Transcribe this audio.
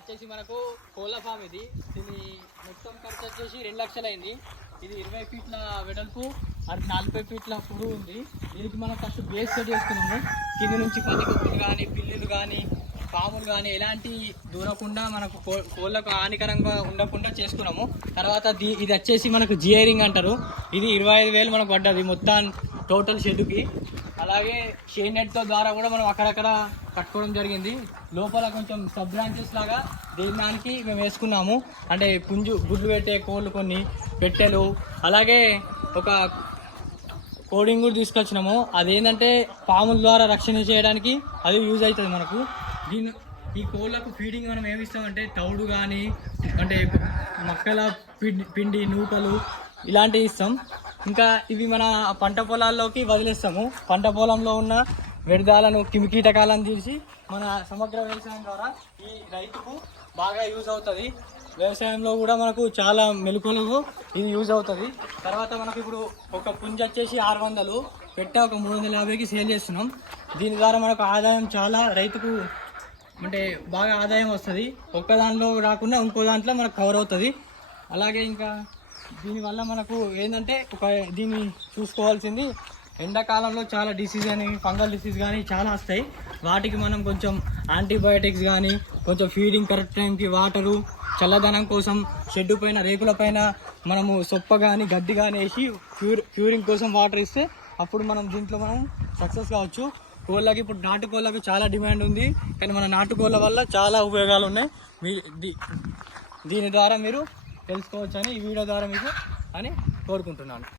వచ్చేసి మనకు కోళ్ళ ఫామ్ ఇది. దీని మొత్తం ఖర్చు వచ్చేసి రెండు లక్షలు అయింది ఇది ఇరవై ఫీట్ల వెడల్పు అది నలభై ఫీట్ల పొడు ఉంది. దీనికి మనం ఫస్ట్ బేస్ సెట్ చేసుకున్నాము. కింద నుంచి పనికొప్పులు కానీ పిల్లులు కానీ పాములు కానీ ఎలాంటి దూరకుండా మనకు కో- కోళ్ళకు హానికరంగా ఉండకుండా చేసుకున్నాము. తర్వాత దీ ఇది వచ్చేసి మనకు జియరింగ్ అంటారు. ఇది ఇరవై ఐదు వేలు మనకు పడ్డది. మొత్తం టోటల్ షెడ్కి. అలాగే షేన్ నెట్తో ద్వారా కూడా మనం అక్కడక్కడ కట్టుకోవడం జరిగింది. లోపల కొంచెం సబ్ బ్రాంచెస్ లాగా దేని మేము వేసుకున్నాము. అంటే పుంజు గుడ్లు పెట్టే కోళ్ళు కొన్ని పెట్టెలు. అలాగే ఒక కోడింగ్ కూడా తీసుకొచ్చినాము. అదేంటంటే పాముల ద్వారా రక్షణ చేయడానికి అది యూజ్ అవుతుంది మనకు. దీని ఈ కోళ్ళకు ఫీడింగ్ మనం ఏమి ఇస్తామంటే తౌడు కానీ అంటే మక్కల పిండి పిండి నూకలు ఇలాంటివి ఇస్తాం. ఇంకా ఇవి మన పంట పొలాల్లోకి వదిలేస్తాము. పంట పొలంలో ఉన్న వ్యర్థాలను కిమికీటకాలను తీసి మన సమగ్ర వ్యవసాయం ద్వారా ఈ రైతుకు బాగా యూజ్ అవుతుంది. వ్యవసాయంలో కూడా మనకు చాలా మెలకువలకు ఇది యూజ్ అవుతుంది. తర్వాత మనకు ఇప్పుడు ఒక పుంజ వచ్చేసి ఆరు వందలు పెట్ట ఒక మూడు వందల యాభైకి సేల్ చేస్తున్నాం. దీని ద్వారా మనకు ఆదాయం చాలా రైతుకు అంటే బాగా ఆదాయం వస్తుంది. ఒక్క దాంట్లో రాకుండా ఇంకో దాంట్లో మనకు కవర్ అవుతుంది. అలాగే ఇంకా దీనివల్ల మనకు ఏంటంటే ఒక దీన్ని చూసుకోవాల్సింది ఎండాకాలంలో చాలా డిసీజ్ అని ఫంగల్ డిసీజ్ కానీ చాలా వస్తాయి. వాటికి మనం కొంచెం యాంటీబయాటిక్స్ కానీ కొంచెం ఫీడింగ్ కరెక్ట్ టైంకి వాటరు చల్లదనం కోసం షెడ్డు పైన రేకుల పైన మనము సొప్ప కానీ గడ్డి కానీ వేసి క్యూర్ క్యూరింగ్ కోసం వాటర్ ఇస్తే అప్పుడు మనం దీంట్లో మనం సక్సెస్ కావచ్చు. కోళ్ళకి ఇప్పుడు నాటుకోళ్ళకి చాలా డిమాండ్ ఉంది. కానీ మన నాటుకోళ్ళ వల్ల చాలా ఉపయోగాలు ఉన్నాయి. మీ దీ- దీని ద్వారా మీరు తెలుసుకోవచ్చని ఈ వీడియో ద్వారా మీకు అని కోరుకుంటున్నాను.